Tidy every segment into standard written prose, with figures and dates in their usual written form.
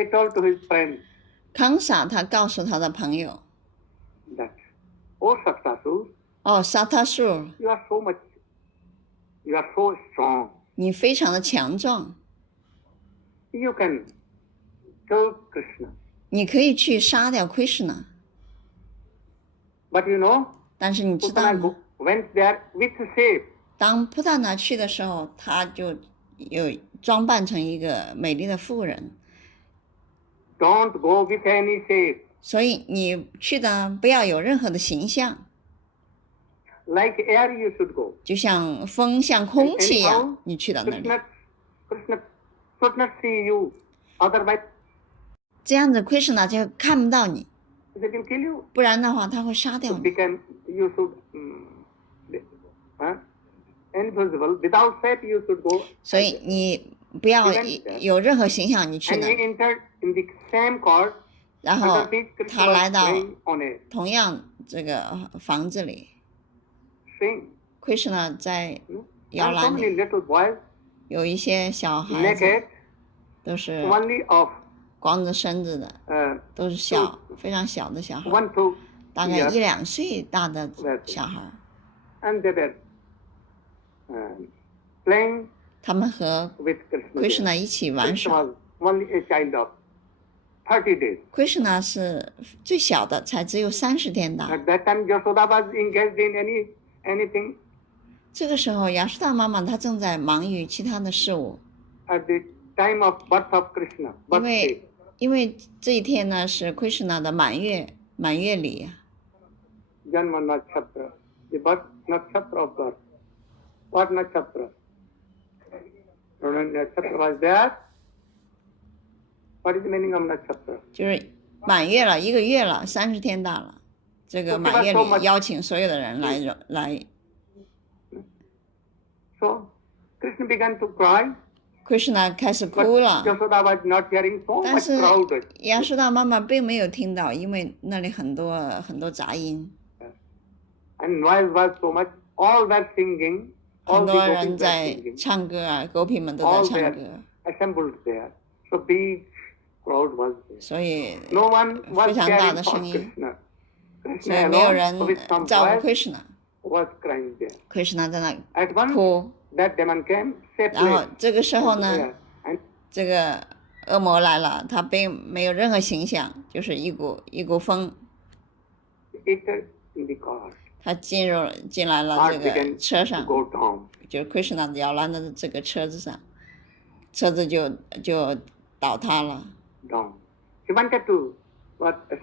he told to his friends 康萨他告诉他的朋友 that, "Oh Saktasur, 哦，萨他树 you are so strong. 你非常的强壮， You can kill Krishna. 你可以去杀掉奎什纳， But you know, 但是你知道 Putana 吗？ went there with shape. 当普达拿去的时候，他就有装扮成一个美丽的妇人， Don't go with any shape. 所以你去的不要有任何的形象， Like air you should go. 就像风像空气一 Anyhow, 样，你去到那里， Krishna should not see you. Otherwise, 这样子奎什纳就看不到你， they will kill you. 不然的话他会杀掉你。 You should invisible. Without shape, you should go. 所以你不要有任何形象，你去 And 那 he 里。 entered in the same court. 然后 Underneath, 他 Krishna 来 was 到 playing on a 同样这个房子里， string. 奎什纳在 And 摇 so 篮 many 里， little boys, 有一些小孩子 naked, 都是 only of 光着身子的，都是非常小的小孩， 1 to 大概 years, 1-2岁大的小孩， and they were playing 他们和 with Krishna. 奎什纳一起玩 Krishna 耍。 was only a child of 30 days. 奎什纳是最小的，才只有30天大。 At that time, Yashoda was engaged in anything. 这个时候，亚述大妈妈她正在忙于其他的事物， At the time of birth of Krishna, 因为这一天呢是奎什纳的满月礼， Janma Nakshatra, the birth Nakshatra of birth. What Nakshatra? Nakshatra was there. What is the meaning of Nakshatra? 就是满月了，1个月了，30天大了。这个满月礼邀请所有的人来。 So Krishna began to cry. 奎什纳开始 But 哭了， Yashoda was not hearing so 但 much 是 crowd. 亚述大妈妈并没有听到，因为那里很多杂音， And noise was so much. All were singing. 很 All the 多 gopis 人 were 在 singing. 唱歌啊，狗屁们都在 All 唱 were 歌， assembled there. So big crowd was there. 所以 No one was 非常大 caring 的 for 声音， Krishna. 所以 Krishna 没有 alone 人 with some 照顾 boys 奎什纳， was crying there. 奎什纳在那 At once, 哭， that demon came 然后 safely 这个时候呢， there. And 这个恶魔来了，他并没有任何形象，就是一股风， entered in the car. 他进来了 Car 这个 began 车 to 上， go down. 就是奎什纳摇篮的这个车子上，车子就倒塌了。 Down. He wanted to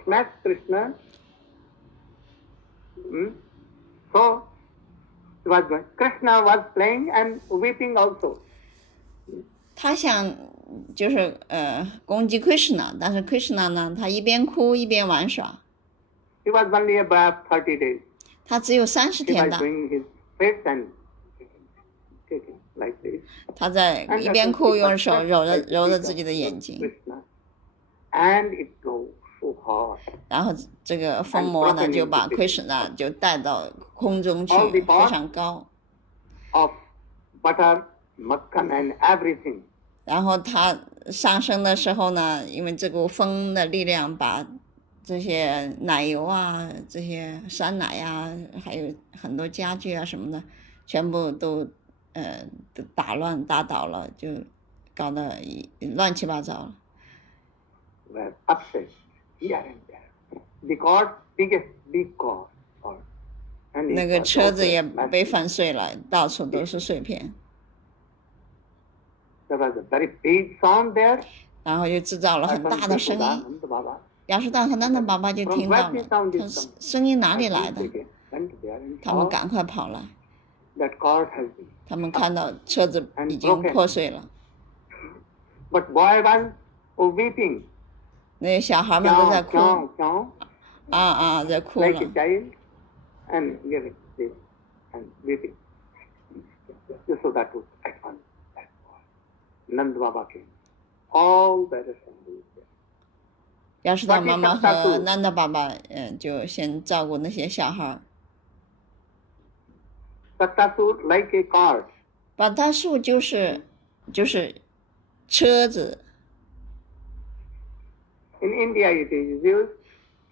smash Krishna. So he was going. Krishna was playing and weeping also. 他想就是攻击奎什纳，但是奎什纳呢，他一边哭一边玩耍。 He was only about 30 days. 他只有30 He 天 was 大， doing his face and taking like this. 他在一边哭用手揉着自己的眼睛， Krishna. And it goes so hard. 然后这个疯魔呢就把奎什纳就带到空中去， All the 非常高。 Of butter, makhan and everything. 然后他上升的时候呢，因为这股风的力量把这些奶油啊、这些酸奶啊，还有很多家具啊什么的，全部都打倒了，就搞得乱七八糟了。 Were upset here and there. The cord, big cord. And 那 it 个 was 车子 also 也 smashed. 被粉碎了，到处都是碎片， There was a very big sound there. 然后就制造了很大的声音。 Nanda Baba 亚述大和南的爸爸就 from 听到 where 了， the sound 他 is coming. 声音哪里来的？ They went there and 他们 saw 赶快跑来， that cord has been. 他们看到车子已经破碎了， But boy was weeping. 那些小孩们都在 Chow, 哭， chow, 在哭 like a 了。 child, and giving this and weeping. So that was at once. Nanda Baba came. All that assembly. 亚述大妈妈和南的爸爸，就先照顾那些小孩。 Saktasur like a cart. 把大树就是车子， In India, it is used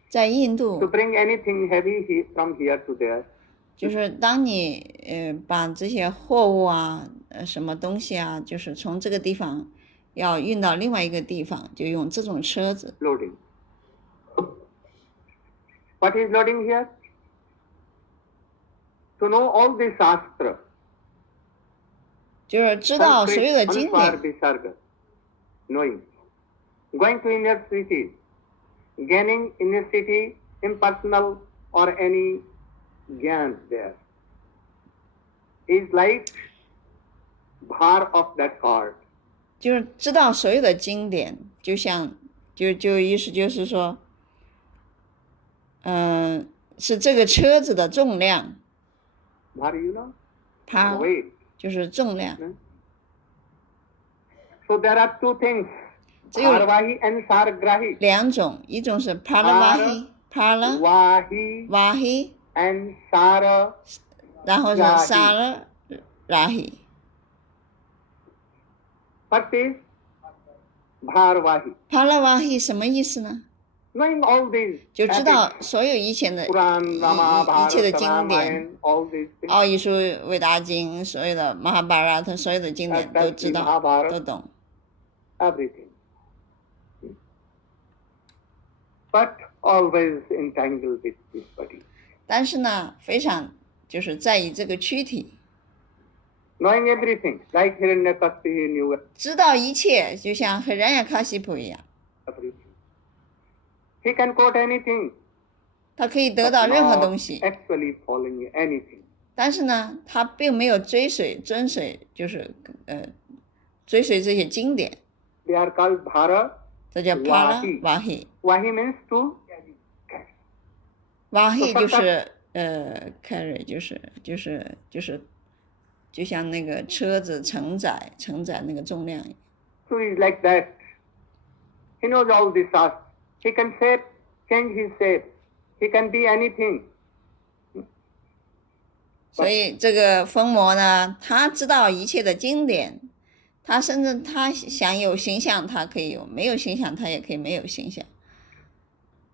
在印 to 度， bring anything heavy from here to there. 就是当你把这些货物啊，什么东西啊，就是从这个地方要运到另外一个地方，就用这种车子。 Loading. What is loading here? To know all the Shastra. 就是知道所有的 Sanskrit 经 Anuswar 典， Visarga. Knowing. Going to inner city. Gaining inner city impersonal or any gyan there. Is like bhar of that cart. 就是知道所有的经典，就像就意思就是说，是这个车子的重量， Bhar, you know? 它 Weight. 就是重量。 So there are two things. 只有 Bharvahi and Sargrahi. 两种，一种是 Paravahi Vahi Vahi， and Sara. 然后是 Rahi Sararahi。 What is Bharvahi? Paravahi 什么意思呢？ Knowing all these 就知道 epics, 所有以前的 Puran, Rama, 一切的 Bharata, 经典， Ramayana, all these things. 奥义书、维达经，所有的 Mahabharata， 所有的经典都知道， Mahabharata 都懂。 Everything. But always entangled with this body. 但是呢，非常就是在意这个躯体， Knowing everything, like Hiranyakasipu, he knew 知道一切，就像黑人亚卡西普一样， everything. He can quote anything, 他可以得到 but 任何 not 东西， actually following anything. 但是呢，他并没有遵随，就是追随这些经典， They are called Bhara. 这叫 Para Vahi Vahi。 Vahi means to carry. Vahi 就是carry 就是就像那个车子承载那个重量一样。 So he is like that. He knows all this art. He can change his shape. He can be anything. 所以这个疯魔呢，他知道一切的经典，他甚至他想有形象，他可以有；没有形象，他也可以没有形象。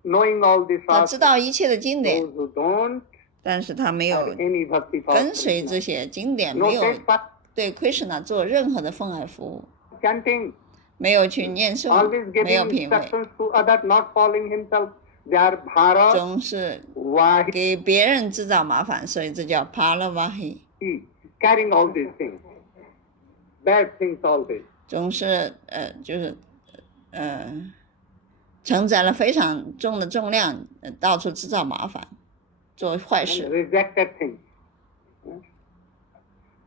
Knowing all this 他 art, 知道一切的经典， those who don't 但是他没有 have any bhakti for 跟随 Krishna, 这些经典， no 没有 sense but 对 Krishna 做任何的奉爱服务， chanting, 没有去念诵， always 没有 giving 品味， instructions to others, not following himself. They are Bhara, 总是 Vahi, 给别人制造麻烦，所以这叫 Paravahi， carrying all these things. Bad things always. 总是就是承载了非常重的重量，到处制造麻烦，做坏 And 事。 rejected things.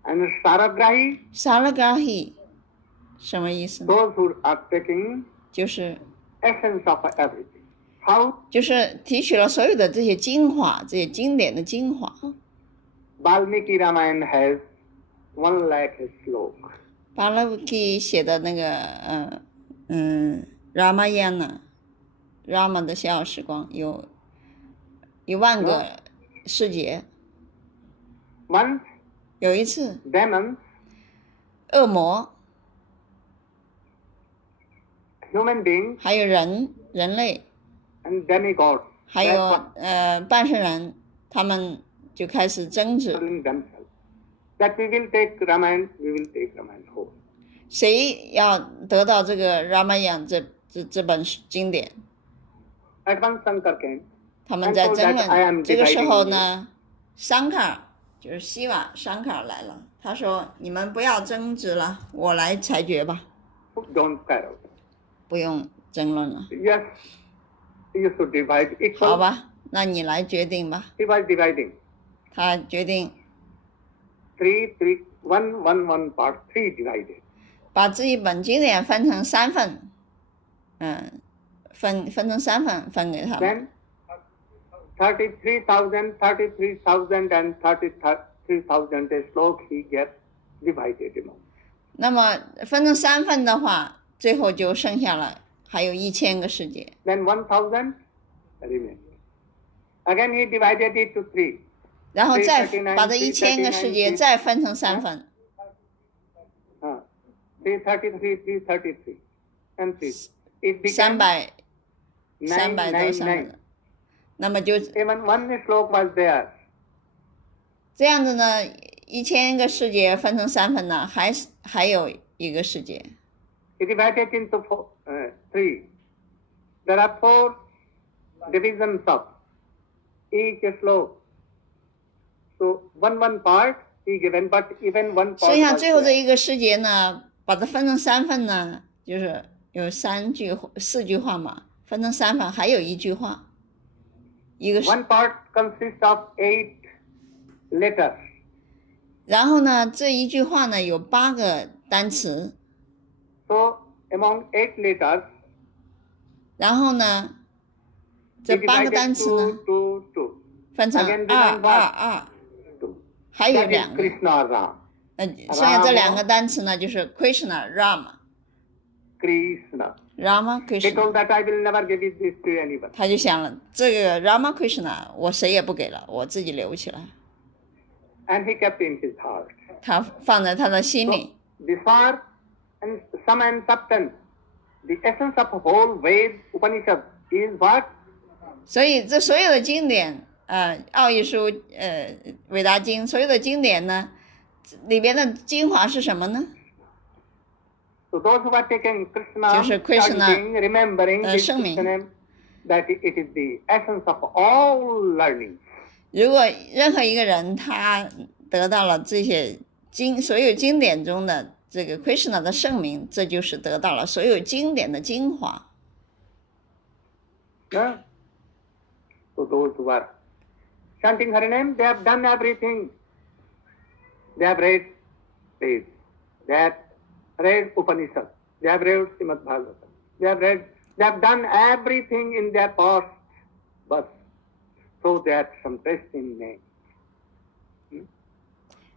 And Saragrahi, Saragahi 什么意思呢？ those who are taking 就是 essence of everything. How 就是提取了所有的这些精华，这些经典的精华。 Valmiki Ramayana has 1 lakh slok. 巴拉维基写的那个Ramayana Rama 的笑傲时光有10000个世节。 Once 有一次， demons, 恶魔 human beings, 还有人类， and demigods 还 that 有 were 半圣人，他们就开始争执， telling themselves that we will take Ramayana, we will take Ramayana whole. 谁要得到这个 Ramayana 这本经典？ At once Shankar came. 他们在 And so 争 that I am 论。这个时候 dividing 呢，桑卡尔就是希瓦桑卡尔来了，他说：“你们不要争执了，我来裁决吧， Don't care. 不用争论了， Yes, you should divide 好 equal. 吧？那你来决定吧。 He was dividing. ”他决定 one part, 3 divided. 把这一本经典分成3份，分成3份分给他们。 Then 33,000 and 33,000 slok he gets divided among. 那么分成3份的话，最后就剩下了还有1000个世界。 Then 1,000 remained. Again he divided it to 3. 然后再339把这1000个世界再分成3份， 333, and 3. It became 300多300的，那么就 Even one slok was there. 这样子呢，1000个世界分成3份呢，还有一个世界。It divided into three. There are 4 divisions of each slok. So one part he given, but even one part. 剩下最后这一个世界呢，把它分成3份呢，就是有4句话嘛，分成3份，还有一句话，一个是。One part consists of 8 letters. 然后呢，这一句话呢有8个单词。So among 8 letters. 然后呢，这8个单词呢，分成222，还有2个。剩下这2个单词呢，就是 Krishna Rama Krishna。他就想了，这个 Rama Krishna 我谁也不给了，我自己留起来。他放在他的心里。And sum and substance, the essence of whole Ved Upanishad is what? 所以这所有的经典，奥义书，韦达经，所有的经典呢，里边的精华是什么呢？ So those who are taking Krishna, 就是 Krishna remembering his name, that it is the essence of all learning. 如果任何一个人他得到了这些所有经典中的这个 Krishna 的圣名，这就是得到了所有经典的精华。Yeah. So those who are chanting her name, they have done everything. They have read Ved, they have read Upanishad, they have read Srimad Bhagavatam, they have done everything in their past, but so they have some taste in name.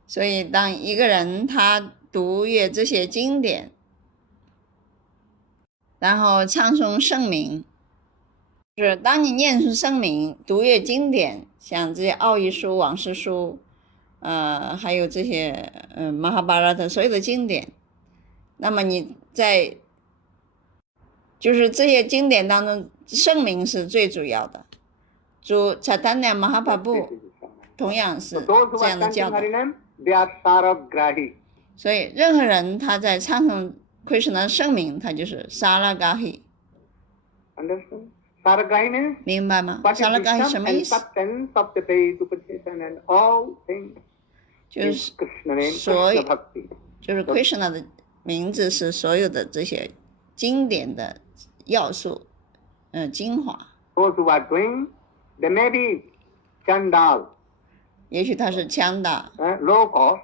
所以当一个人他读阅这些经典，然后唱诵圣名，就是当你念诵圣名、读阅经典，像这些奥义书、往事书，还有这些马哈巴拉特所有的经典，那么你在就是这些经典当中，圣名是最主要的。主查丹尼马哈巴布同样是这样的教导。所以任何人他在唱诵 Krishna 圣名，他就是 Saragahi。 明白吗？ Saragahi 什么意思？就是所有，就是 Krishna 的名字是所有的这些经典的要素，精华。也许他是强大 local，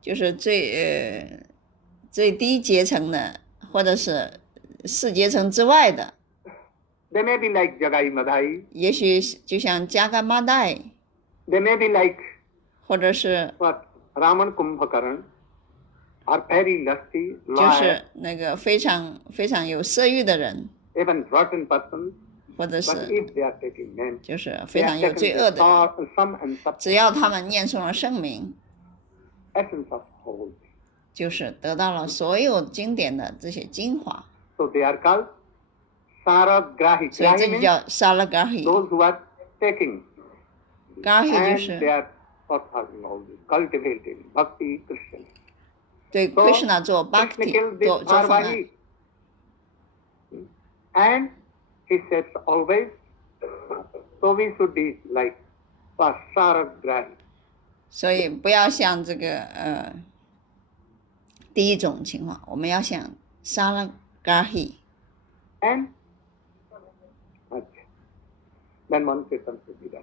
就是最低阶层的，或者是4阶层之外的。They may be like Jagai Madhai. 也许就像加嘎玛代。They may be like 或者是 what Raman Kumbhakaran are very lusty, 就是那个非常非常有色欲的人。Even rotten persons. 或者是 if they are taking names, 就是非常有罪恶的人，只要他们念诵了圣名， essence of whole. 就是得到了所有经典的这些精华。So they are called Saragrahi. 所以这就叫 Saragahi。 Those who are taking. Gahi 就是 they are cultivating Bhakti Krishna. 对 Krishna 做 Bhakti 做奉爱。And he says always, so we should be like Saragrahi. 所以不要像这个第一种情况，我们要像 Saragahi。 And then one kirtan should be done.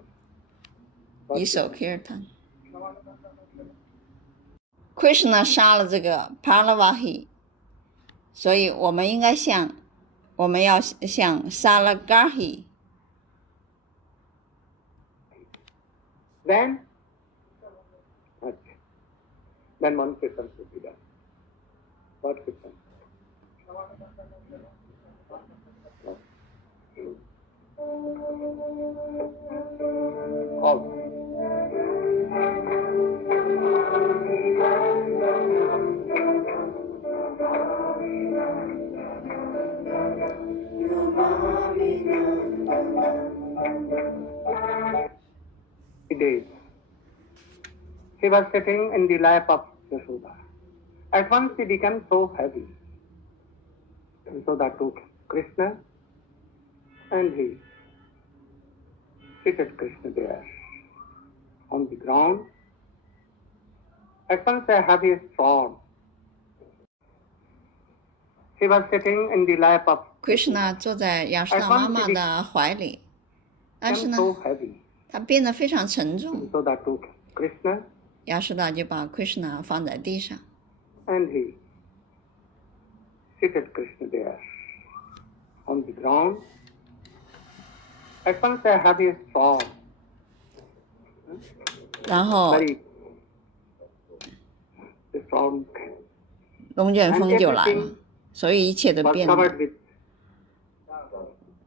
一首 Kirtan。 Krishna 杀了这个 Paravahi， 所以我们要像 Saragahi。 Then one kirtan should be done. What kirtan? All. days. He was sitting in the lap of Yashoda. At once he became so heavy. Yashoda took Krishna and he seated Krishna there on the ground. At once a heavy storm. He was sitting in the lap of Krishna 坐在亚述达妈妈的怀里，但是 became 呢， so heavy. 他变得非常沉重。 Yashoda took Krishna 亚述达就把 Krishna 放在地上， and he seated Krishna there on the ground. At once a heavy storm, 然后 very the storm 龙卷风就来了 everything，所以一切都 was 变 covered 了， with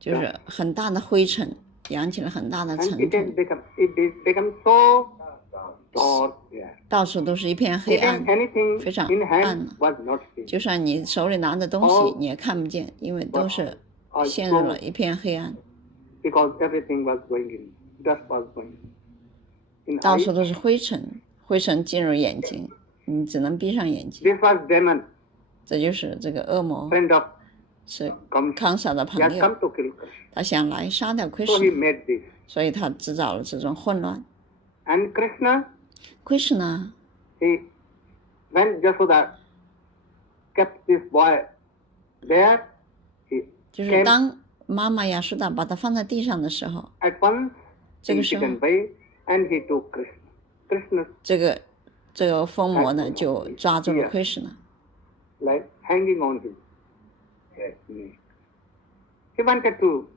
就是很大的灰尘，扬起了很大的 and 尘 it 土， has become so dark there. 到处都是一片黑 Even 暗， anything 非常 in 暗 hand 了。 was not seen. 就算你手里拿着东西，你也看不见，因为都是陷入了一片黑暗， Because everything was going in, dust was going in 到 eyes. 处都是灰尘，灰尘进入眼睛，你只能闭上眼睛。 This was demon, 这就是这个恶魔 friend of 是 Kamsa. 康萨的 He 朋 had 友， come to kill Krishna. 他想来杀掉 So he Krishna， made this. 所以他制造了这种混乱。 And Krishna, Krishna he, when Yashoda kept this boy there, he 就是 came 当妈妈亚述达把他放在地上的时候， at once 这 in 个时候 chicken way and he took Krishna. Krishna 这个疯魔呢就抓住了 Krishna， like hanging on his neck. He wanted to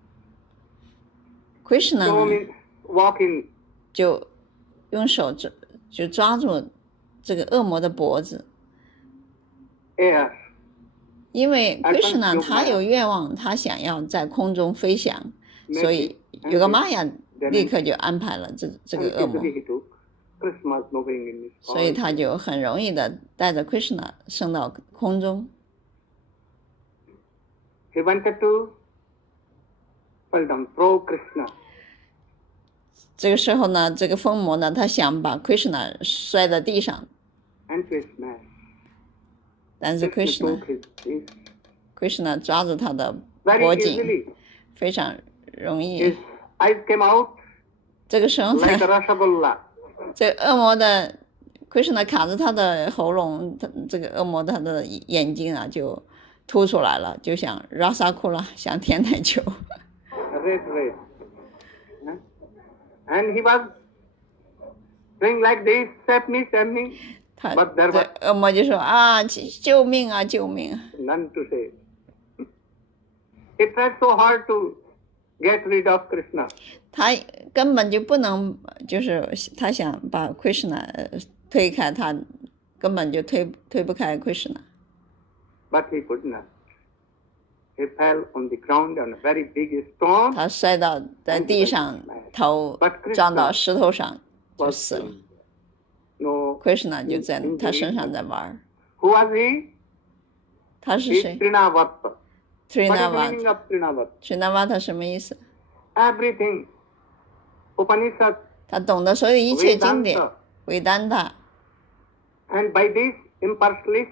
Krishna go 呢 in, walk in 就用手就抓住这个恶魔的脖子， air. 因为而 Krishna 有他有愿望，他想要在空中飞翔，所以有个玛雅立刻就安排了这 And 个恶魔， easily he took Krishna's moving in his 所以 arms. 他就很容易的带着 Krishna 升到空中。 He wanted to fall down, throw Krishna. 这个时候呢，这个疯魔呢，他想把 Krishna 摔在地上， And to smash. 但是 Krishna Krishna took his Krishna 抓住他的 very 脖颈， easily. 非常容 His 易。 eyes came out 这个时候呢， like a Rasagullah. 这个恶魔的 Krishna 卡着他的喉咙，这个恶魔他的眼睛啊就凸出来了，就像 Rasakula， 像甜奶球。 Red. Huh? And he was doing like this, save me, save me. 他 But there 这 was 恶魔就说啊，救命啊，救命啊！ none to save. He tried so hard to get rid of Krishna. 他根本就不能，就是他想把 Krishna 推开，他根本就推不开 Krishna。 But he could not. He fell on the ground on a very big stone. 他摔到在地上，头 But Krishna 撞到石头上就 was 死了。 no. Krishna 就在他身上在玩儿。 Who was he? 他是 He 谁 Trinavata. What is the？Trinavata。 meaning of Trinavata? Trinavata 什么意思？ Everything. Upanishad, 他懂得所有一切经典 Vedanta.，维丹达。 And by this impartialist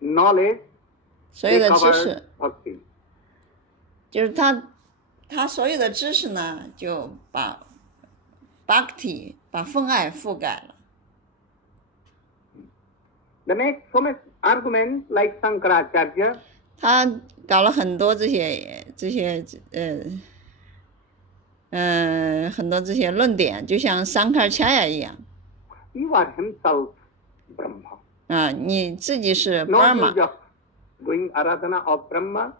knowledge, 所有 he 的知识 covered bhakti. 就是他所有的知识呢，就把 bhakti 把奉爱覆盖了。 They make so much argument like Shankaracharya. 他搞了很多这些很多这些论点，就像桑卡恰亚一样 You are himself Brahma. 啊，你自己是 No Brahma， use of doing aradhana of Brahma.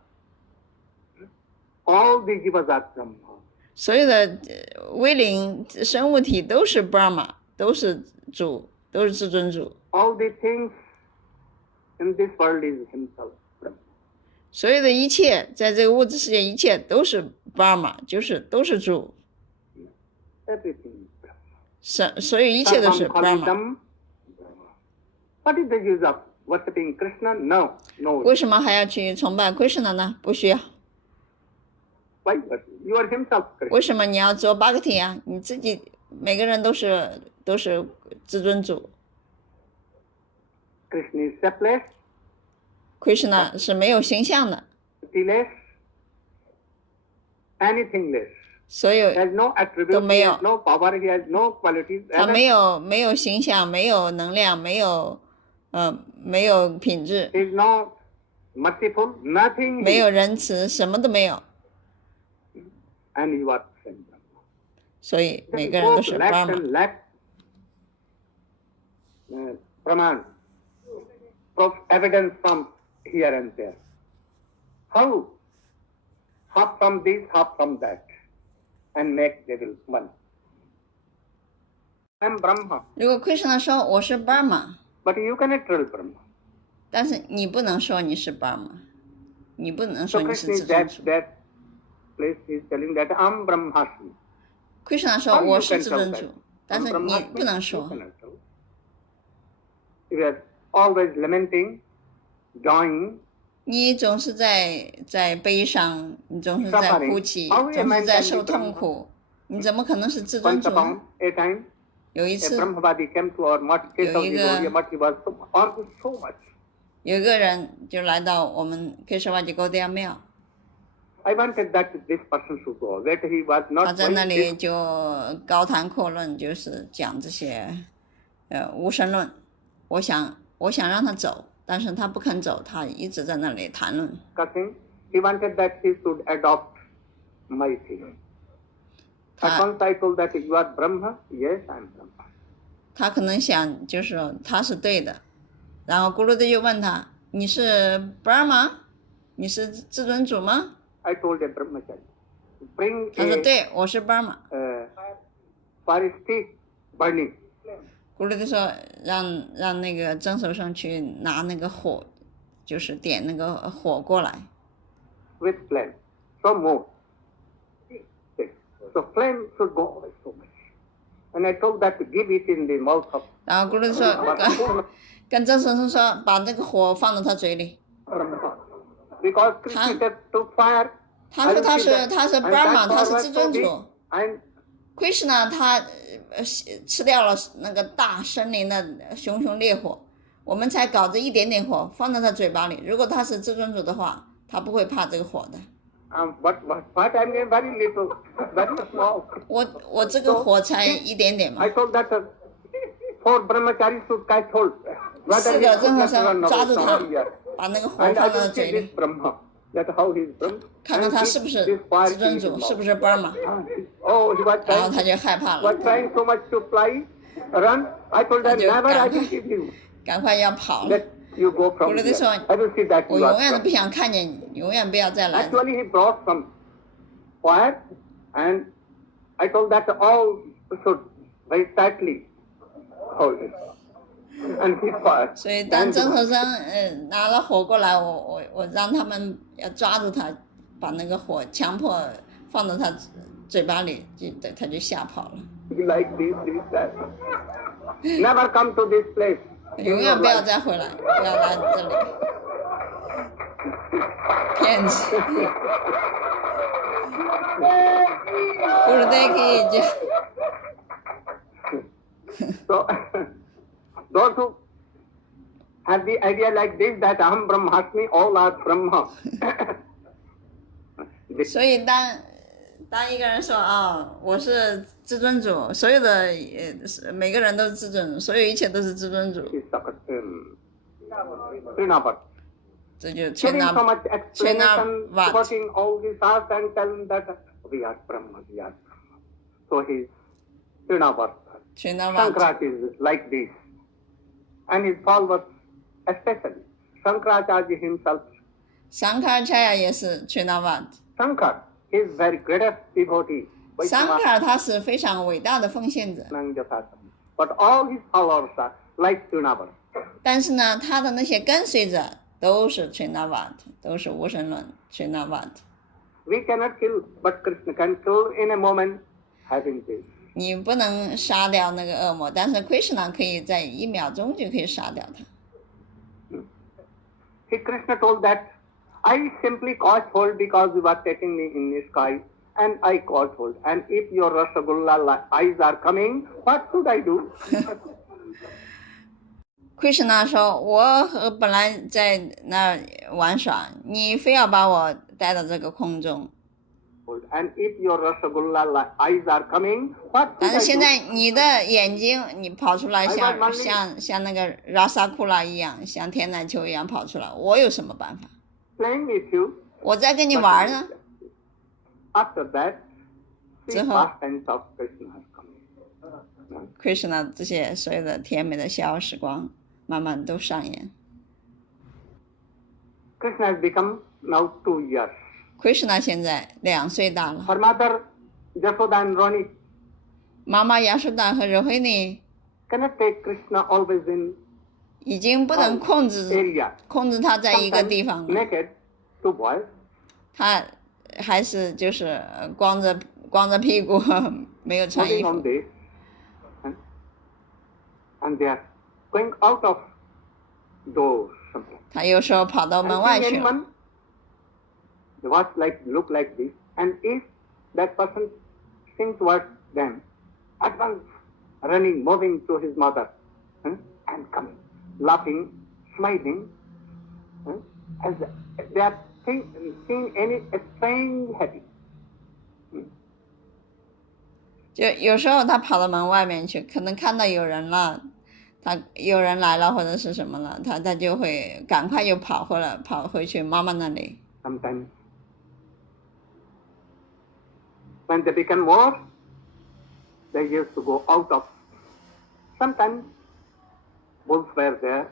All the jivas are Brahma. 所有的微灵生物体都是 Brahma， 都是主，都是至尊主。 All the things in this world is himself Brahma. 所有的一切，在这个物质世界，一切都是 Brahma， 都是主， Everything is Brahma. 所有一切都是 Sarvam Brahma。 Khaldam. What is the use of worshipping Krishna? No. 为什么还要去崇拜 Krishna 呢？不需要。Why? You are himself Krishna. 为什么你要做 bhakti 啊？你自己每个人都是至尊主。Krishna is selfless, Krishna 是没有形象的， pitiless, anythingless. 所有 He has no 都 attributes, 没 he 有 has no power, he has no qualities. 他没有形象，没有能量，没有品质， He is not merciful, nothing. 没有仁慈，什么都没有。 And you are same Brahma. 所以每个人都是 Left Brahma。 and left. Praman. Evidence from here and there. How? Half from this, half from that. And make devil one. I am Brahma. 如果 Krishna 说我是 Brahma， But you cannot tell Brahma. 但是你不能说你是 Brahma， 你不能 So 说你是 Krishna 至 is 尊主。 that place is telling that I am Brahmasmi. Krishna 说 How you 我是 can 至 tell 尊 that? 主， I 但 am 是你 Brahmasmi, 不能 you 说。 cannot tell. You are always lamenting, joying, 你总是在悲伤，你总是在哭泣， Suffering. 总是在受痛苦，你怎么可能是至尊 Once 主呢？ upon a time, 有一 a 次， Brahmavadi came to our mutt, Kesavaji mutt, he was argued so much. 有一个人就来到我们 Kesavaji Gaudiya 庙， I wanted that this person should go, that he was 他 not 在那 going 里 this. 就高谈阔论，就是讲这些无神论。我想让他走，但是他不肯走，他一直在那里谈论。 Discussing, he wanted that he should adopt my thing. At 他 once I told that you are Brahma, yes, I am Brahma. 他可能想就是说他是对的，然后咕噜的就问他：“你是 Brahma？ 你是至尊主吗 I told a Brahmachari, bring？” 他说：“ a 对，我是 Brahma。 fire stick burning. ”咕噜的说：“让那个曾守生去拿那个火，就是点那个火过来。 with flame, so more. So flame should go away so much. And I told that to give it in the mouth of 然后咕噜说跟曾守生说，把那个火放到他嘴里。 Brahma. Because Krishna said to fire. 他说他是 And Brahma， that 他 fire 是 was 至 so 尊 big, 主。 and Krishna 他吃掉了那个大森林的熊熊烈火，我们才搞这一点点火放在他嘴巴里。如果他是至尊主的话，他不会怕这个火的。 but I mean very little, very small. 我这个火才一点点嘛 I。told that 4 brahmacharis should catch hold. 四个曾守 should not 生 run 抓 away 住 from 他 here. 把那个火 And 放 I 到他 will 嘴 see this 里， Brahma, that how he is Brahma. 看看 And 他 keep 是不是 this fire 至尊 in his 主， mouth. 是不是 Brahma。 Oh, he was 然后 trying, 他就害怕 was 了， trying so much to fly, run. I told that That you never I can't. will give you. 赶快要跑了。 Let you go from 咕噜的 here. 说 I will see that 我 you are 永远都 Brahma. 不想看见你，永远不要再来了。 Actually, he brought some fire, and I told that all should very tightly hold it. And he fire. 所以当 And 曾守生拿了火过来，我让他们要抓住他，把那个火强迫放到他嘴巴里，他就吓跑了。 like this, that. Never come to this place. 永 in 远 your 不要 life. 再回来，不要来这里，骗子。咕噜的可以就 So, those who have the idea like this that Aham Brahmasmi, all are Brahma. 所以当一个人说啊，我是至尊主，所有的每个人都是至尊主，所有一切都是至尊主， Is Srinavar. 这就 Giving so much explanation, Srinavat. quoting all his art and telling that we are Brahma, we are Brahma. So he is Srinavar. 全那瓦 Shankaracharya is like this. And his followers especially. Shankaracharya himself. 桑卡尔恰亚也是全那瓦。 Shankar is very greatest devotee. 桑 Vaishnava 卡尔他是非常伟大的奉献者， Nanjasasam. But all his followers are like Srinavar. 但是呢，他的那些跟随者都是全那瓦，都是无神论全那瓦。 We cannot kill, but Krishna can kill in a moment having this. 你不能杀掉那个恶魔，但是 Krishna 可以在1秒钟就可以杀掉他。 See, Krishna told that I simply caught hold because you were taking me in the sky, and I caught hold. And if your Rasagulla eyes are coming, what should I do? Krishna 说：“我本来在那儿玩耍，你非要把我带到这个空中。 And if your Rasagulla eyes are coming, what 但 should 是 I 现 do? 在你的眼睛，你跑出来像那个拉萨库拉一样，像天奶球一样跑出来，我有什么办法？ Playing with you. 我在跟你玩呢。 After that, 之 the 后 pastimes of Krishna has come. Krishna 这些所有的甜美的逍遥时光，慢慢都上演。 Krishna has become now 2 years. Krishna 现在2岁大了， Her mother, Jashoda and Rani, 妈妈亚舒达和柔慧尼 cannot take Krishna always in 已经不能控制 area. 他在一个 Sometimes 地方了， naked, 2 boys. 他还是就是光着屁股，没有穿衣 Putting 服 on。this, and they are going out of doors. Sometimes. 他有时候跑到 And 门外 seeing 去了。 anyone, they watch look like this, and if that person sings towards them, at once running, moving to his mother, and coming, laughing, smiling, as they are seeing any strange happy. 就有时候他跑到门外面去，可能看到有人了，有人来了或者是什么了，他就会赶快又跑回去妈妈那里。 Sometimes, when they become more, they used to go out of. Sometimes, bulls were there,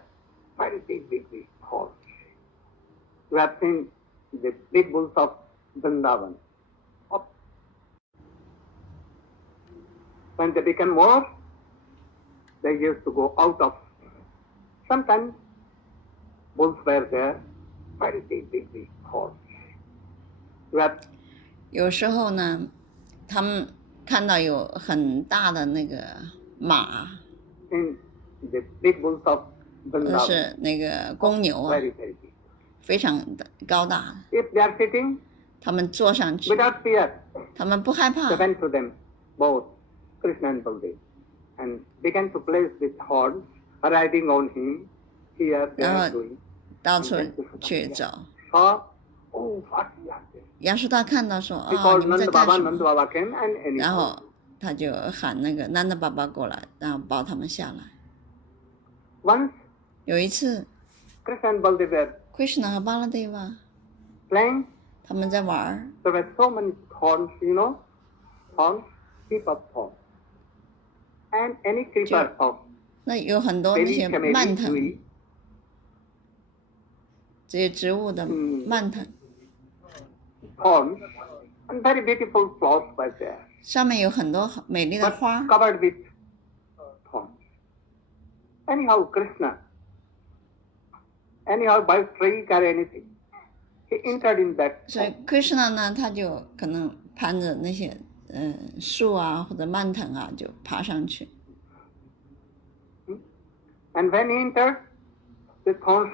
very big horse. You have seen the big bulls of Vrindavan. When they become more, they used to go out of. Sometimes, bulls were there, very big horse. You have 有时候呢，他们看到有很大的那个马， seen the big bulls of 或者 Vrindavan, 是那个公牛啊， very big. 非常的高大， If they are sitting 他们坐上去， without fear, 他们不害怕 they， went to them, both Krishna and Baldev, and began to place with horns, riding on him. Here they are doing. 到处去走。 Saw, oh, what we are doing. 亚叔他看到说 He 啊， called 你们在 Nanda 干 Baba, 什 Nanda 么？ Baba came and anyhow. 然后他就喊那个南的爸爸过来，然后抱他们下来。 Once 有一次 Krishna and Baldev were ，Krishna 和巴拉蒂娃 playing. 他们在玩儿， There were so many thorns, thorns, heap of thorns. And any creeper of 那有很多那 very 些 chameli, 蔓藤， tree, 这些植物的蔓藤， thorns, and very beautiful flowers were there, 上面有很多美丽的 but 花， covered with thorns. Anyhow, Krishna, by trick or anything, he entered in that 所以 Krishna 呢，他就可能攀着那些树啊或者蔓藤啊，就爬上去。 And when he entered, the thorns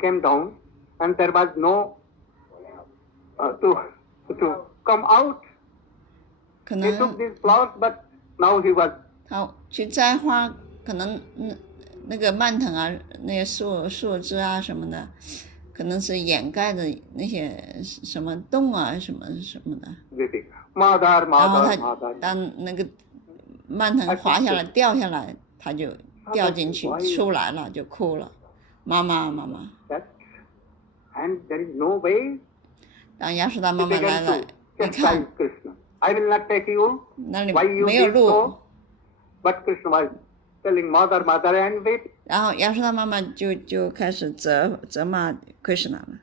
came down, and there was no to come out. 可 He 能 took these flowers, but now he was 他去摘花，可能那个蔓藤啊，那些树枝啊什么的，可能是掩盖着那些什么洞啊什么的。 weeping. Mother, 然后 mother, 他 mother. 当那个蔓藤滑下来掉下来，他就掉进去出来了，就哭了，妈妈妈妈。 That, and there is no way 当亚叔达妈 he 妈来 began 了， to 一 chastise 看 Krishna. I will not take you. 那里 Why you 没有 did 路， so? But Krishna was telling mother, mother, and weep. 然后亚叔达妈妈就开始责骂 Krishna 了，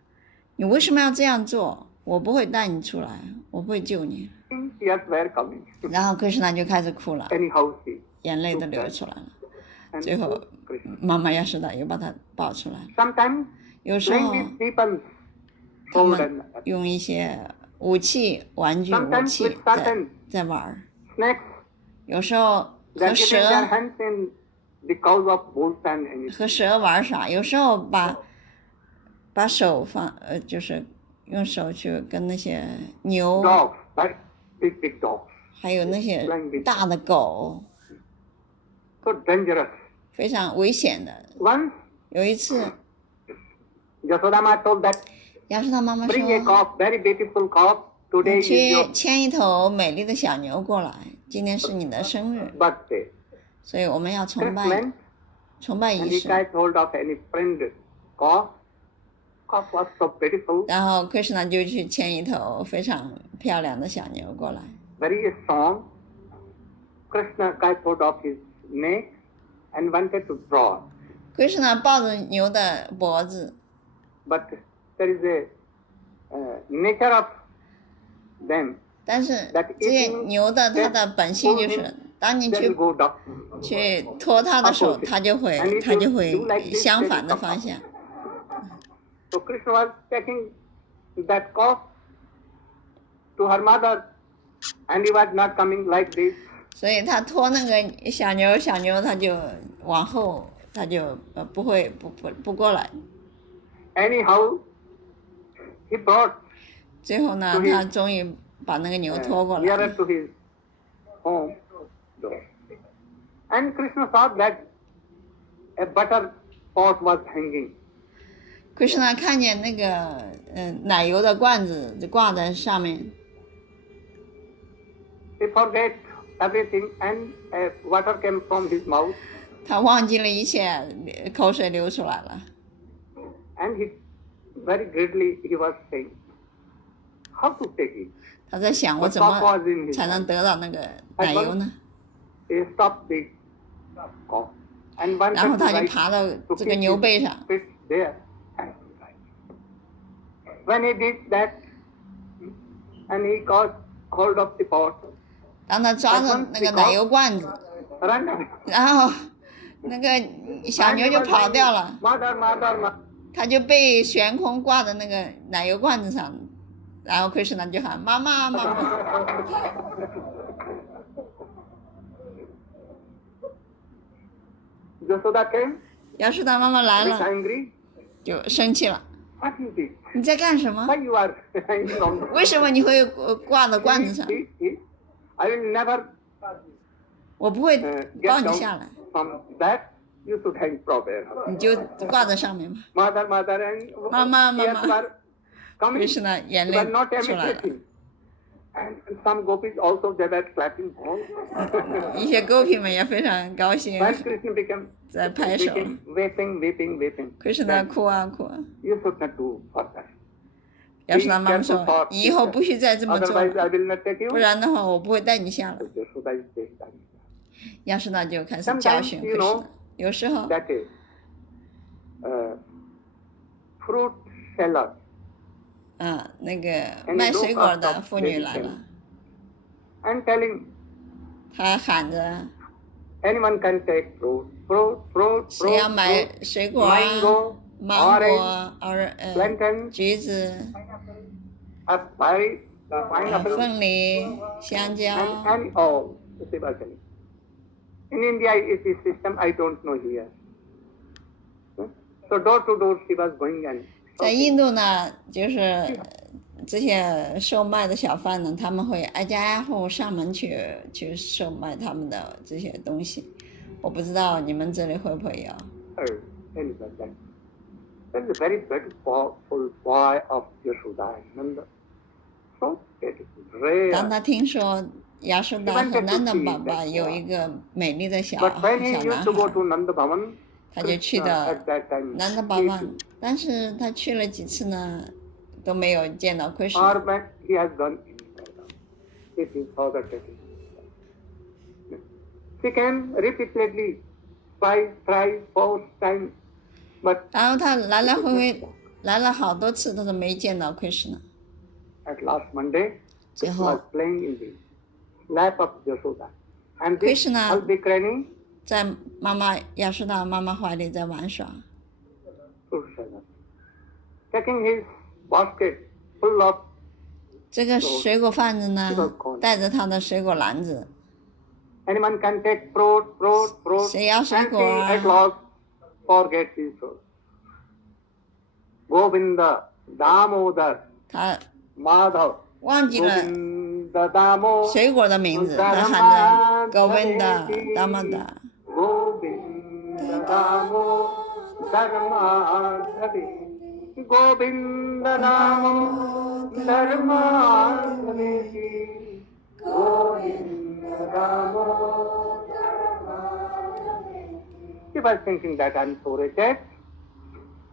你为什么要这样做？我不会带你出来，我不会救你。 Tears were coming. 然后 Krishna 就开始哭了， Anyhow, he 眼泪都流出来了。 and 最后 took Krishna. 妈妈亚叔达又把他抱出来了。 Sometimes 有时 playing 候 with weapons, 他 sword 们 and 用一些武器、玩具、武 sometimes 器 with serpents, 在玩儿。 snakes. 有时候 They 和 are giving their 蛇 hands in the cause of bulls and anything. 和蛇玩耍，有时候把把手就是用手去跟那些牛， dogs, right? Big dogs, 还有那些 flying big, 大的狗， so dangerous. 非常危险的。 Once 有一次， Yasodama told that 亚瑟他妈妈 bring a 说 calf, very beautiful calf. 你 Today is 去 your 牵一头美丽的小牛过来，今天是你的生日， birthday. 所以我们要 Chris 崇拜 went 仪 and he 式。 catch hold of any friend calf. Calf was so beautiful, 然后 Krishna 就去牵一头非常漂亮的小牛过来。 very strong. Krishna catch hold of his neck and wanted to draw. Krishna 抱着牛的脖子， But there is a nature of them 但是这些牛的它的本性就是，当你 that 去 will go down. 去拖它的手，它就会相反的方向。 So Krishna was taking that calf to her mother, and he was not coming like this. 所以他拖那个小牛，小牛它就往后，它就不过来。 Anyhow, he brought 最后呢，他终于把那个牛拖过来。 nearer to his home door. And Krishna saw that a butter pot was hanging. Krishna 看见那个奶油的罐子就挂在上面， He forget everything, and water came from his mouth, 他忘记了一切，口水流出来了。 and he very greatly he was saying, how to take it? 他在想我怎么才能得到那个奶油呢？ He stopped the cow and 然后 wanted 他 to 就 ride 爬到 to 这个 keep 牛 his 背上， feet there. When he did that, and he got hold of the pot, 当他抓着那个奶油罐子， run away. 然后那个小牛就跑掉了， Mother, mother, mother. 他就被悬空挂在那个奶油罐子上，然后 Krishna 就喊妈妈妈妈。 Jasoda came, 亚瑟他妈妈来 bit 了， angry. 就生气了， What you did? 你在干什么？ Why you are hanging on? 为什么你会挂在罐子上？ I will never 我不会 get 抱你 down 下来， from that. You should hang proper. 你就挂在上面吧。 Mother, mother, and 妈妈妈 tears 妈 were coming. Krishna 眼 They 泪 were not 出来了， imitating. And some gopis also they were clapping hands. 一些狗皮们也非常高兴， When Krishna became 在拍手。 weeping, weeping, weeping. Krishna Then 哭啊哭啊。 you should not do further. 亚瑟他妈妈说：“你以后不许再这么做 Otherwise, 了， I will not take you. 不然的话我不会带你下来。 So Jasoda is saying that. ”亚瑟那就开始教训 Sometimes, you know, Krishna。有时候， That is, fruit seller 那个卖水果的妇女来了， and telling 她喊着 anyone can take fruit, fruit, fruit, 谁要 fruit, 买 fruit, 水果啊， mango, 芒 orange, 果、plantain, 橘子、 asparagus, pineapple, 凤梨、香蕉。 and all. In India, it is system I don't know here. So door to door, she was going and 在印度呢，就是这些售卖的小贩呢，他们会挨家挨户上门去售卖他们的这些东西。我不知道你们这里会不会有？ anyway, that is a very beautiful boy of Yashoda and Nanda. So it is rare. 当他听说亚瑟达和南的爸爸有一个美丽的小 But when he 男 used to go 孩， to Nanda Bhavan, 他就去 Krishna 到 at that time 南的爸爸，但是他去了几次呢，都没有见到 or Krishna。 when he has gone, it is father taking. She came repeatedly, twice, thrice, four times, but 然后他来来回回来了好多次，他都没见到 Krishna。 at last Monday, 最 Krishna 后 was playing in the lap of Yashoda. And this Krishna- Albikrani, 在妈妈亚瑟达妈妈怀里在玩耍， taking his basket full of 这个水果贩子呢，带着他的水果篮子， anyone can take fruit, fruit, fruit, 谁要水 and 果 he 啊 at last forgets his fruit. Govinda, Damodar, 他 Madhav, 忘记了 Govinda, Damodar, 水果的名字，他喊着 Govinda Damodar。 Govinda, Damodar, Madhavi, Govinda, Damodar, Madhavi, Govinda, Damodar, Madhavi. He was thinking that I'm so wretched,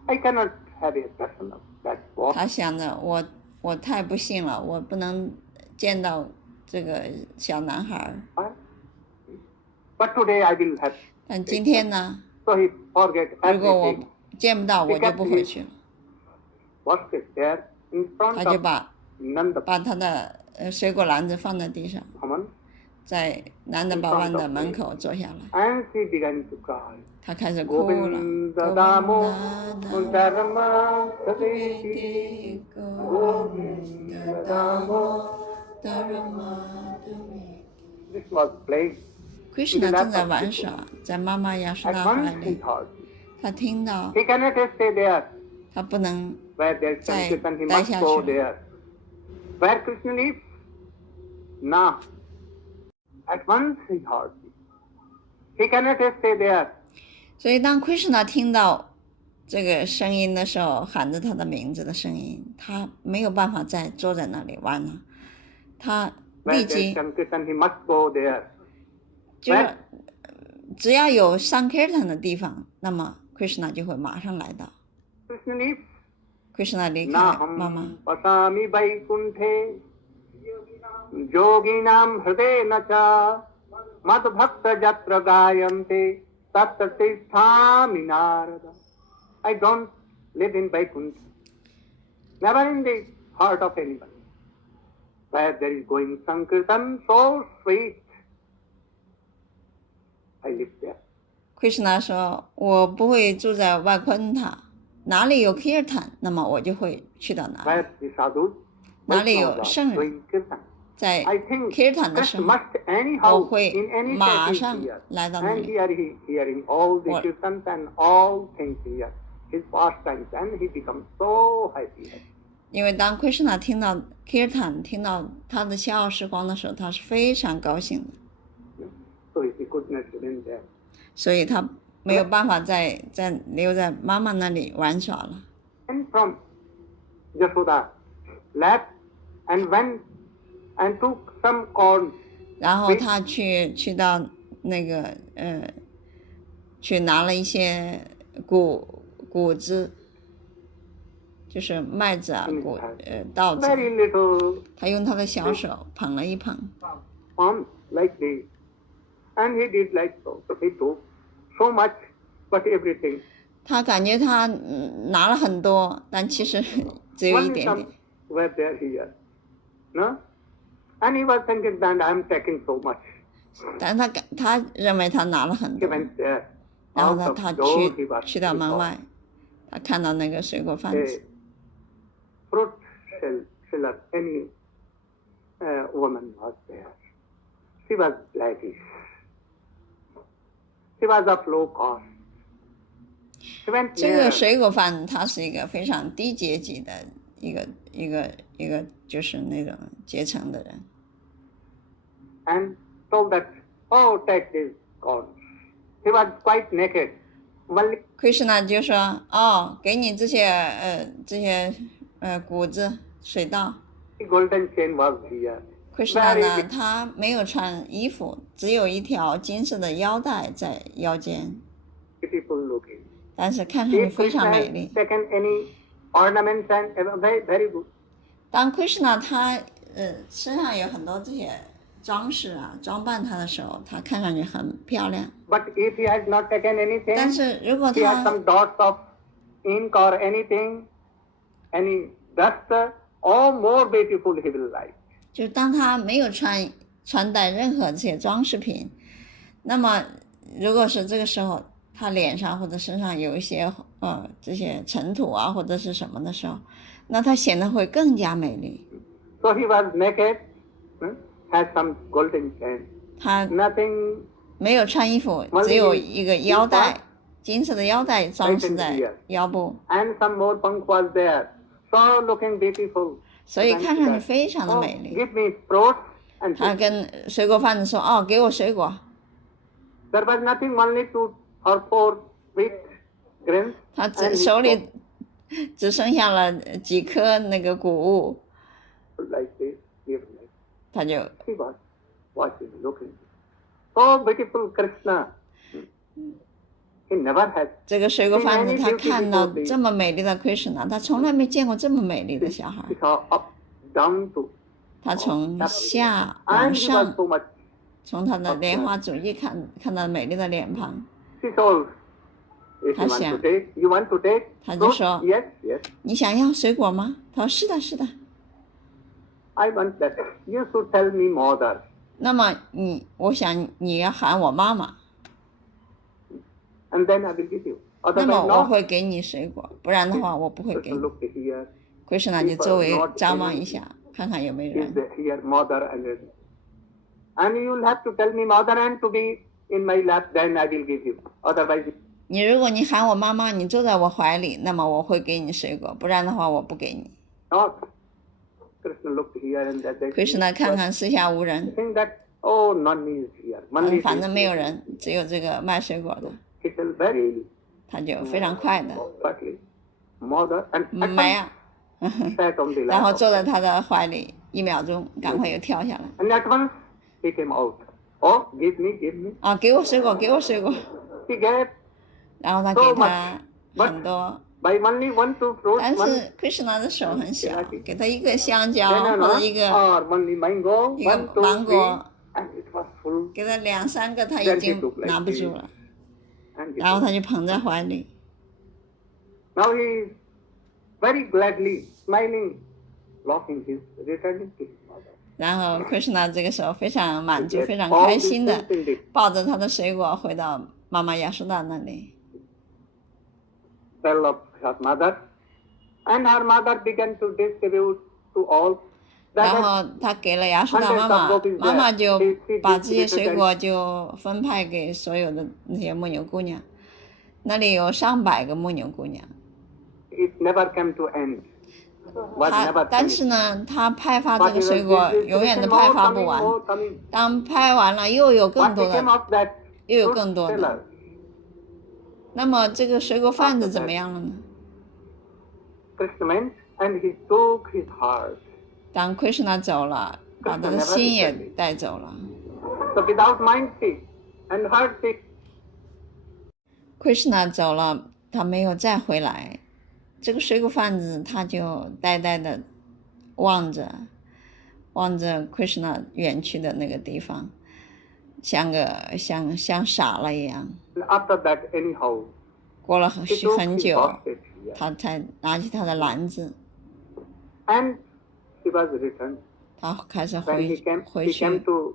I cannot have a person of that walk. 他想着我太不幸了，我不能见到这个小男孩。 But today I will have. 但今天呢， So he forget 如果我 everything. 见不到，我就不回去了。 What is there in 他 front 就 of 把 Nanda 他的水果篮子放在地上， Brahman, 在南德巴湾的门口坐下来， and she began to cry. 他开始哭了。 Govinda Damodar Madhavi, Govinda Damodar. This was playing. Krishna 正在玩耍，在妈妈亚苏 At 达怀 once he 里， thought, 他听到 he cannot stay there. 他不能 Where there's Sai- Sankirtan, he dai must siya go siya. there. Where Krishna lives? No. At once he thought, he cannot stay there. 所以当 Krishna 听到这个声音的时候，喊着他的名字的声音，他没有办法再坐在那里玩了，他 Where 立 there's 即 Sankirtan, he must go there. 就是只要有 Sankirtan 的地方，那么 Krishna 就会马上来到。 Krishna lives. Krishna 离开妈妈， Naham pasami vaikunthe yoginam hridena cha mad bhakta jatra gayante tatra tisthami narada. I don't live in Vaikuntha, never in the heart of anyone. Where there is going Sankirtan, so sweet, I live there. Krishna 说：“我不会住在外昆塔，哪里有 Kirtan， 那么我就会去到哪里。 Where the sadhus, 哪里有 Vaishnavas 圣人 doing Kirtan. 在 I think Kirtan 的时 Krishna 候， must anyhow 我会 in any 马 setting 上 here. 来到那 And 里。 hearing all the 我 kirtans and all things here, his pastimes, and he becomes so happy. 因为当 Krishna 听到 Kirtan， 听到他的笑傲时光的时候，他是非常高兴的， So he could not remain there. 所以他没有办法再留在妈妈那里玩耍了。 And from Yashoda left and went and took some corn. 然后他去到那个去拿了一些谷子，就是麦子啊，稻子， Very little 他用他的小手捧了一捧， palm like this. And he did like so. So he took so much, but everything. 他感觉他拿了很多，但其实只有一 Only 点 some 点。 were there here. No? And he was thinking that I'm taking so much. 但他认为他拿了很 He 多， went there. 然后 Out 呢， of 他 door he was 去到门外，他看到那个水果贩子， A fruit seller, any woman was there. She was blackish. She was of low cost. She went 这个 near 水果贩子他是一个非常低阶级的一个就是那种阶层的人， and told that, oh, take this corn. He was quite naked. Only Krishna 就说：“哦，给你这些谷子水稻。 golden chain was here. Krishna 呢， Very 他没有穿衣服，只有一条金色的腰带在腰间， beautiful looking. 但是看上去 If 非常 Krishna 美 has 丽。 taken any ornaments and very, very good. 当 Krishna 他身上有很多这些装饰啊，装扮他的时候，他看上去很漂亮。 But if he has not taken 但 anything, 是如果 he has 他 some dots of ink or anything, any dust, or more beautiful he will like. 就是当他没有穿戴任何这些装饰品，那么如果是这个时候他脸上或者身上有一些这些尘土啊或者是什么的时候，那他显得会更加美丽。 So he was naked, had some golden chain. 他 Nothing 没有穿衣服， Only 只有一个腰带，金色的腰带装饰在腰部， And some more punk was there, so looking beautiful. 所以看上去非常的美丽。 Give me fruits and 他跟水果贩子说：“哦，给我水果。” there was nothing, only 2 or 4 wheat grains. 他手里只剩下了几颗那个谷物， Like this, give me. 他就 He was watching, looking. So beautiful Krishna. He never had. 这个水果贩子他看到这么美丽的 Krishna， 他从来没见过这么美丽的小孩。 He saw up, down to. 他从下往 And he 上 was so much. 从他的莲花主义看到美丽的脸庞， She told, if you want to take, you want to take? 他就 Fruit? 说 Yes, yes. 你想要水果吗？他说是的，是的。 I want that. You should tell me mother. 那么我想你要喊我妈妈， And then I will give you. 那么 Otherwise 我 not. 会给你水果，不然的话我不会给 Just 你。 look here. Krishna 就周围张望一下，看看有没有 Is 人。 here mother and you'll have to tell me mother and to be in my lap, then I will give you. Otherwise, 如果你喊我妈妈，你坐在我怀里，那么我会给你水果，不然的话我不给你。 not. Krishna looked here and that. Krishna 看看四下无人， Think that, oh, none is here. Money 反正没有人，只有这个卖水果的， He felt very 他就非常快的 quietly. Mother and 买啊， sat on the 然后 lap. 坐在他的怀里，1秒钟，赶快又跳下来。 And at once he came out. Oh, give me, give me. 啊，给我水果，给我水果。 He gave 然后他给他很多， by only 1, 2 fruits. 但 One 是 Krishna 的手很小，给他一个香蕉 banana 或者一个 or only mango. 一个 1, 2, 芒 3. 果， And it was full. 给他2、3个，他已经拿不住了， And 然后他就捧在怀里。 now he is very gladly smiling, laughing. He's returning to his mother. 然后 Krishna 这个时候非常满足、非常开心的抱着他的水果回到妈妈亚舒达那里。 Fell of her mother, and her mother began to distribute to all. 然后他给了亚舒达妈妈，妈妈就把这些水果就分派给所有的那些牧牛姑娘，那里有上百个牧牛姑娘。 It never came to end. Was never 但是呢，他派发这个水果永远都派发不完。当派完了，又有更多的，又有更多的。那么这个水果贩子怎么样了呢？ Krishna went and he took his heart. 当 Krishna 走了，把他的心也带走了。 So without mind sick and heart sick, Krishna 走了，他没有再回来。这个水果贩子他就呆呆的望着 Krishna 远去的那个地方，像傻了一样。 and after that, anyhow, 过了 he took 很 his 久， basket here. 他才拿起他的篮子， And he was returned. 他开始 When he 回 came 去。 to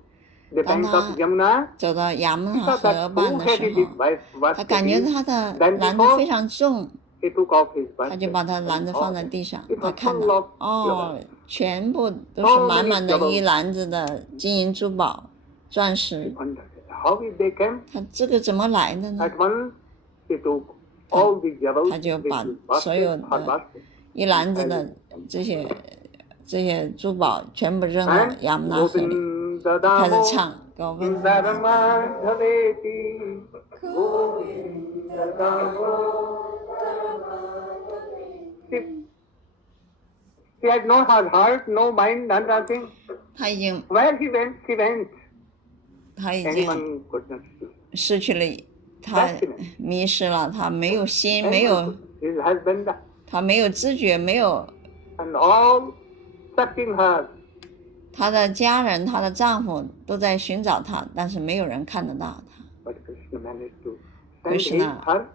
the bank of当他 Yamuna, 走到雅穆 he 纳 saw 河 that 畔 who 的 had 时 his 候， wife 他感觉他的篮子非常重， he took off his 他就 basket. 把他篮子放在地上， It 他 was 看 full 到 of 哦，全部都是满满的一篮子的金银珠宝、钻石。 wondered how did they came? 他这个怎么来的呢？ At once he took all the jewels 他就 with 把 his 所有 basket, her 的 basket, 一篮子的这些珠宝全部扔到 and 雅穆纳河里， Govinda 开始 Damo 唱高温。 Dharmadhaveti, Govinda Damo. She had no heart, no mind, none nothing. 他已经 Where he went, she went. 他已经 Anyone could not see. 失去了，他迷失了，他没有心，没有 His husband 他没有知觉，没有 and all searching her. 他的家人，他的丈夫都在寻找他，但是没有人看得到他。 But Krishna managed to send Krishna- her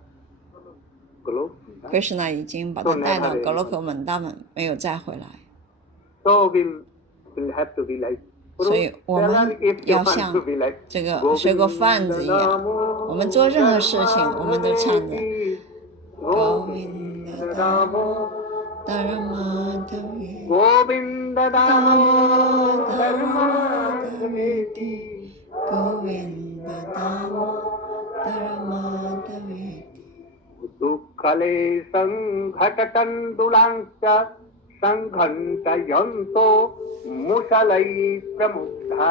Golok. Krishna 已经把他带到格罗克门，他们没有再回来。 So we'll have to be like 所以我们 if you 要 want 像 to be like 这个水果贩子一样，我们做任何事情，我们都唱着 Govinda Damo Dharmadhaveti Govinda Damo Dharmadhaveti Govinda Damo Dharmadhaveti कलेशं घटतण्डुलांश्च सङ्घन्तयन्तो मुसलैः प्रमुग्धा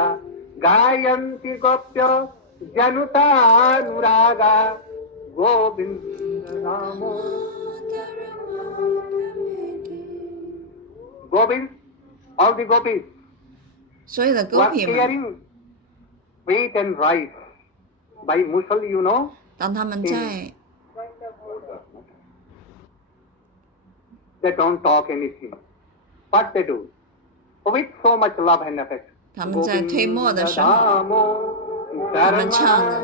गायन्ति गोप्य जनुतानुरागा गोविन्दनामो Gopies, all the gopis 所有的 who are 狗皮们， carrying wheat and rice by musal, you know, 当他们在 they don't talk anything. What they do? With so much love and affection. 他们在推磨的时候，他们唱的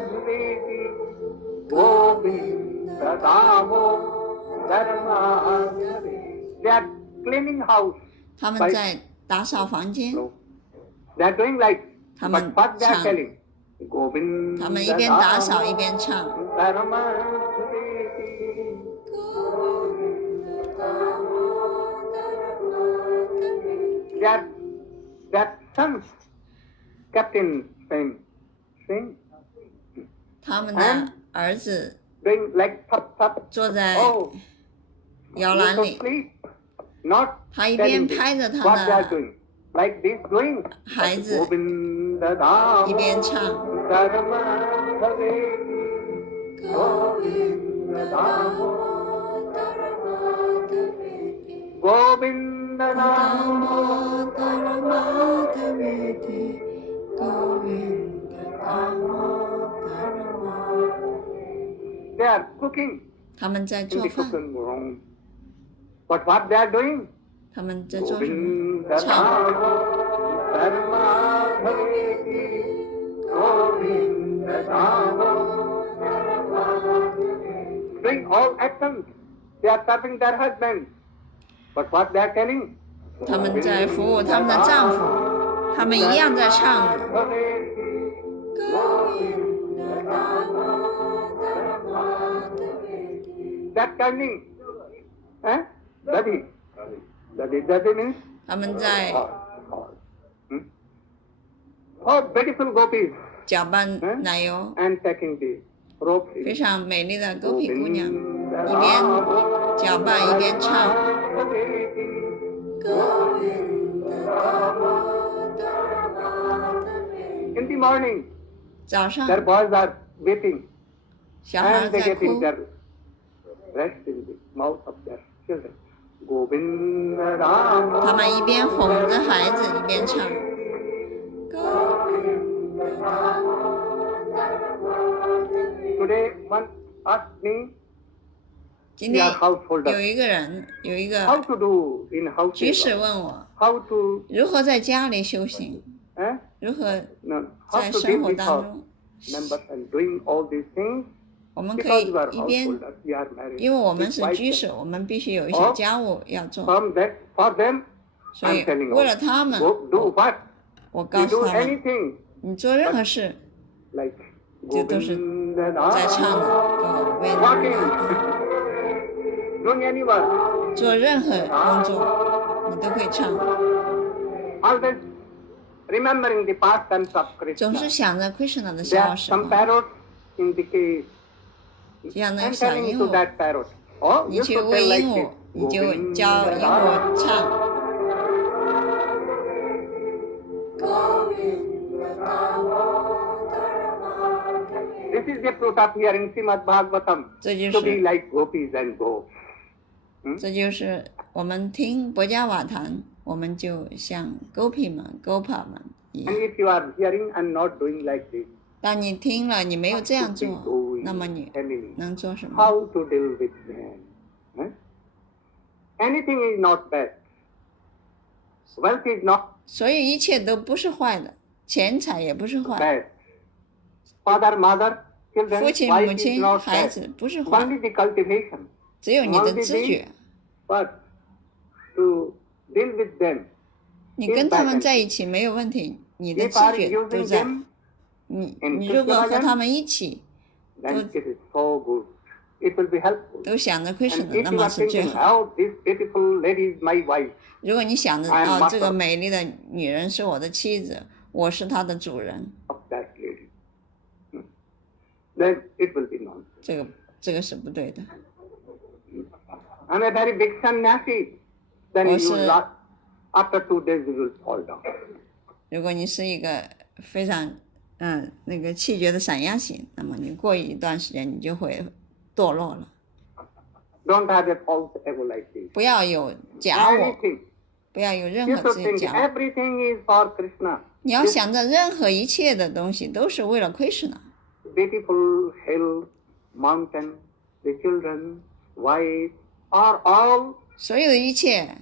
They are cleaning house. 他们在打扫房间， They are doing like, 他 but 们 what they are 唱， telling? 他们一边打扫一边唱。 That sons kept in sing, 他们的儿子 doing like tap tap. 坐在 Oh, 摇 you 篮 should 里， sleep. Not 他一 telling 边 this. 拍着他 What they are 的 doing, like this doing. 孩子， Govindadamo 一边唱。 Dharmadhave, Govindadamo, Govindadamo. They are cooking 他们在 in 做 the 饭， cooking room. But what they are doing? 他们在做什么？唱。 Doing all actions, they are serving their husbands. But what they are telling? 他们在服务他们的丈夫，他们一样在唱的。 That turning, Daddy means 他们在 oh, beautiful gopis 搅拌奶油， and taking the rope. 非常美丽的狗皮姑娘，一边搅拌一边唱。 In the morning, 早上 their boys are weeping 小孩 and they 在 getting 哭， their rest in the mouth of their children. Govinda Rama. 他们一边哄着孩子一边唱。 Today, one asked me, 今 we 天 are householders, 有一个人有一 how 个 to do in 居 household, 士问我， how to, 如何在家里修行， eh? 如何 No, how 在 to 生 deal 活 with 当 our 中， members and doing all these things 我们可 because 以 we are 一边， householders, we are married. 因为我们 with 是 wives 居 and 士，我们必须有一些哦家务要做， From that, for them, 所以 I'm telling 为 you, 了他们， go do what? 我 You 告诉 do 他们， anything 你做任何事 like 这都是 Govinda 在唱的， Rama, 就为 walking, 了 doing any work, 做任何工作，你都可以唱， always remembering the pastimes of 总 Krishna. 是想着 Krishna 的 There 小 are 时 some 候， parrots in the cave. 这样的 I'm 小 telling 鹦 to 鹉， that parrot, oh, 你 you 去 should 喂 tell 鹦 like 鹉 this. 你就教鹦鹉唱。 This is the fruit of hearing Srimad Bhagavatam 这就 to be 是 like gopis and goats. 这就是我们听博伽瓦坛，我们就像 Gopi 们、Gopa 们一 And 样。 if you are hearing and not doing like this, 当你听了，你没有这样 what should 做 be，doing? 那么你 Tell me 能做什么？ how to deal with them. Huh? Anything is not bad. Wealth is not 所以一切都不是坏的，钱财也不是坏， bad. Father, mother, 父 children, 亲、母 wife is 亲、 not 孩 bad. 子不是坏， Only the cultivation. 只有你的知觉。 But to deal with them, 你跟他们在一起没有问题，你的 if 知 are 觉都 using 在。 them, 你如果和他们一起 then it is so good. It will be helpful. 都想着 And Krishna， if 那 you 么 are 是最 thinking, 好。 oh, this beautiful lady is my wife, 如果你想着 I am 啊，这个 master 美丽的女人是我的妻子，我是她的主人， of that lady, then it will be nonsense. 这个是不对的。I'm a very big sannyasi. Then 我 you 是 lost. After 2 days, you will fall down. 如果你是一个非常那个气绝的散压型，那么你过一段时间你就会堕落了。Don't have a false ego like this. 不要有假我， Anything. 不要有任 You 何 should 自己 think 假我。 everything is for Krishna. 你要想着任何一切的东西都是为了Krishna。 Beautiful hill, mountain, the children, wife, are all 所有的一切，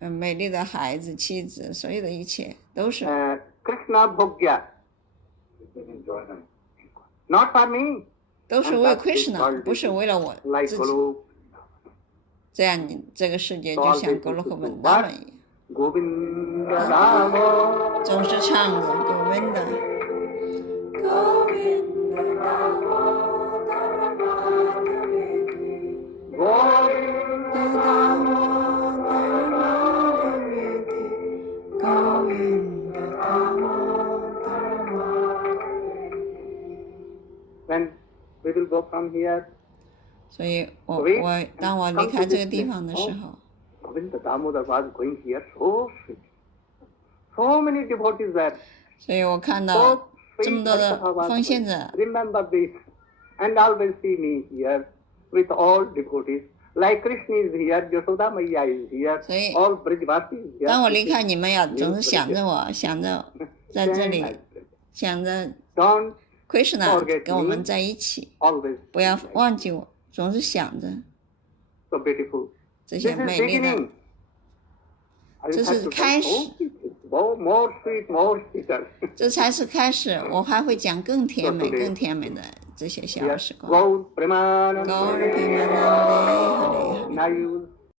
美丽的孩子、妻子，所有的一切都是 Krishna Bhogya. Not for me. 都是为Krishna，不是为了我 Like 自己。 Guru 这样你这个世界就像格鲁克文达伦一样， Govinda Damo. 总是唱着格温的。When we will go from here, 所以当我离开这个地方的时候， Govinda Damodar was going here so sweet. So many devotees there. 所以我看 So 到这 sweet 么多的 Bhaktava was 奉献 going. 者， Remember this. And always see me here with all devotees. Like Krishna is here, Yashoda Maya is here, 所以 all Brijvasi is here. 当我离开你们呀，总是想着我，想着在这里， Stand 想着 Don't Krishna forget 跟我们 me. 在一起， always 不要 like 忘记我，总是想着 so beautiful. 这 This 些 is 美丽的 beginning. I 这 will 是 have to 开 tell 始。 more sweet, more sweet, more sweeter. 这才是开始，我还会讲更甜美、 So today- 更甜美的这些小 Yes. 时光。 Gaur Premanande. Gaur Premanande, Hare Hare. Now you